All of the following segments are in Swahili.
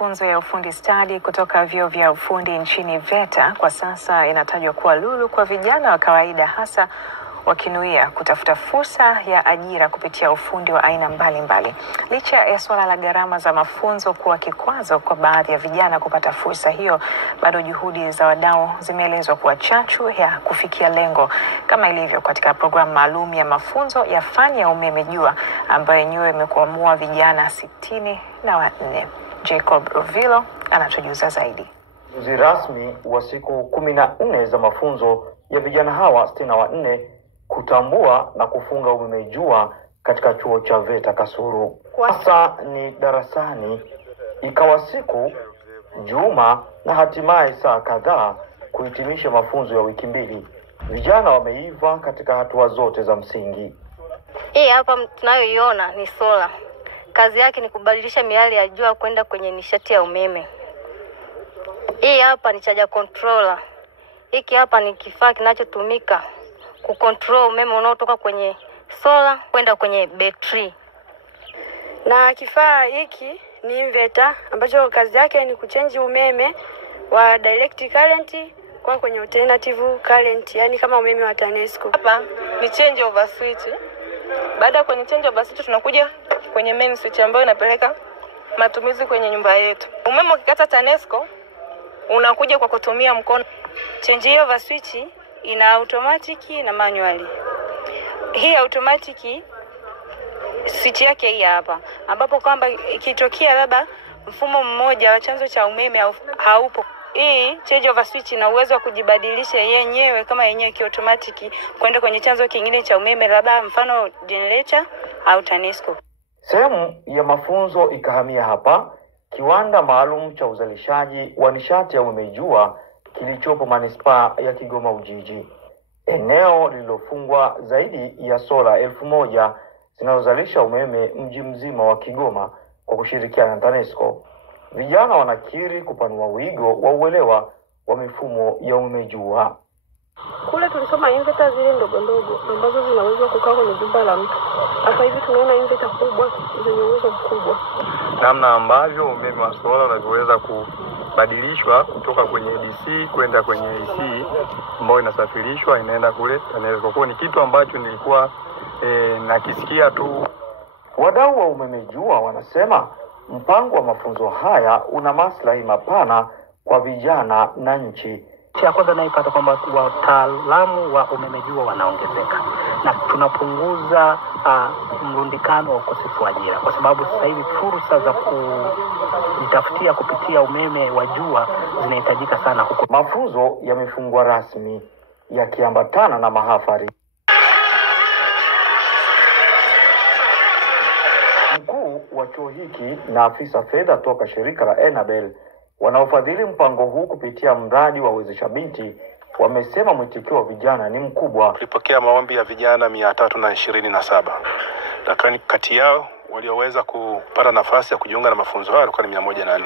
Mafunzo ya ufundi stadi kutoka vyuo vya ufundi nchini VETA kwa sasa inatajwa kuwa lulu kwa vijana wa kawaida, hasa wakinuia kutafuta fursa ya ajira kupitia ufundi wa aina mbalimbali. Licha ya swala la gharama za mafunzo kuwa kikwazo kwa baadhi ya vijana kupata fursa hiyo, bado juhudi za wadau zimeelezwa kuwa chachu ya kufikia lengo, kama ilivyo katika programu maalum ya mafunzo ya fani ya umeme jua ambayo yenyewe imekuamua vijana 64. Jacob Rovilo anatujuza zaidi. Uzinduzi rasmi wa siku 14 za mafunzo ya vijana hawa 64 kutambua na kufunga umeme jua katika chuo cha VETA Kasulu. Sasa ni darasani, ikawa siku, juma na hatimaye saa kadhaa kuhitimisha mafunzo ya wiki 2. Vijana wameiva katika hatua zote za msingi. Hii hapa tunayoiona ni sola. Kazi yake ni kubadilisha miale ya jua kwenda kwenye nishati ya umeme. Hii hapa ni charger controller. Hiki hapa ni kifaa kinachotumika kucontrol umeme unaotoka kwenye sola kwenda kwenye betri. Na kifaa hiki ni inverter ambacho kazi yake ni kuchange umeme wa direct current kwa kwenye alternative current, yani kama umeme wa TANESCO. Hapa ni change over switch. Baada ya kwenye change over switch tunakuja kwenye main switch ambayo inapeleka matumizi kwenye nyumba yetu. Umeme ukikata TANESCO unakuja kwa kutumia mkono. Change over switch ina automatic na manual. Hii automatic switch yake hii hapa, ambapo kwamba ikitokea labda mfumo mmoja wa chanzo cha umeme haupo, hii change over switch ina uwezo wa kujibadilisha yenyewe kama yenyewe kiautomatic kwenda kwenye chanzo kingine cha umeme, labda mfano generator au TANESCO. Sehemu ya mafunzo ikahamia hapa kiwanda maalum cha uzalishaji wa nishati ya umeme jua kilichopo manispaa ya Kigoma Ujiji. Eneo lililofungwa zaidi ya sola 1000 zinazozalisha umeme mji mzima wa Kigoma kwa kushirikiana na TANESCO. Vijana wanakiri kupanua wigo wa uelewa wa mifumo ya umeme jua. Kule tulisoma inverter zile ndogo ndogo ambazo zinaweza kukaa kwenye jumba la mtu. Hapa hivi tunaona inverter kubwa zenye uwezo mkubwa. Namna ambavyo umeme wa sola unavyoweza kubadilishwa kutoka kwenye DC kwenda kwenye AC ambayo inasafirishwa inaenda kule TANESCO. Kwa ni kitu ambacho nilikuwa nakisikia tu. Wadau wa umeme jua wanasema mpango wa mafunzo haya una maslahi mapana kwa vijana na nchi. Cha kwanza naipata kwamba wataalamu wa umeme jua wanaongezeka na tunapunguza mrundikano wa ukosefu wa ajira, kwa sababu sasa hivi fursa za kujitafutia kupitia umeme wa jua zinahitajika sana huko. Mafunzo yamefungwa rasmi yakiambatana na mahafali. Mkuu wa chuo hiki na afisa fedha toka shirika la Enabel wanaofadhili mpango huu kupitia mradi wa Wezesha Binti wamesema mwitikio wa vijana ni mkubwa. Tulipokea maombi ya vijana 327. Lakini kati yao walioweza kupata nafasi ya kujiunga na mafunzo hayo walikuwa ni 104.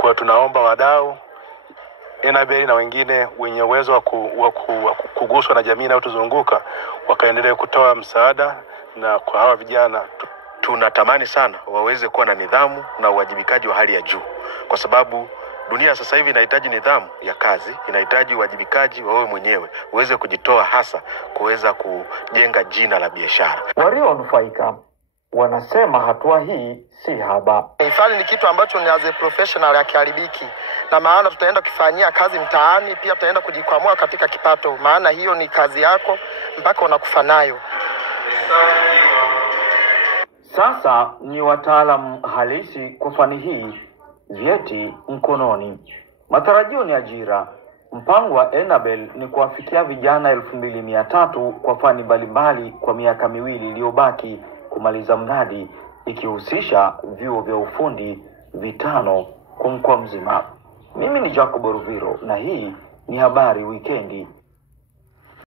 Kwa tunaomba wadau Enabel na wengine wenye uwezo wa kuguswa na jamii inayotuzunguka wakaendelee kutoa msaada, na kwa hawa vijana tunatamani sana waweze kuwa na nidhamu na uwajibikaji wa hali ya juu, kwa sababu dunia sasa hivi inahitaji nidhamu ya kazi, inahitaji uwajibikaji wa wewe mwenyewe, uweze kujitoa hasa kuweza kujenga jina la biashara. Walionufaika wanasema hatua hii si haba. Hifadhi ni kitu ambacho ni as a professional hakiharibiki, na maana tutaenda kufanyia kazi mtaani, pia tutaenda kujikwamua katika kipato, maana hiyo ni kazi yako mpaka unakufa nayo. Sasa ni wataalamu halisi kwa fani hii, vyeti mkononi. Matarajio ni ajira. Mpango wa Enabel ni kuwafikia vijana 2300 kwa fani mbalimbali kwa miaka 2 iliyobaki kumaliza mradi, ikihusisha vyuo vya ufundi 5 kwa mkoa mzima. Mimi ni Jacob Rovilo na hii ni Habari Wikendi.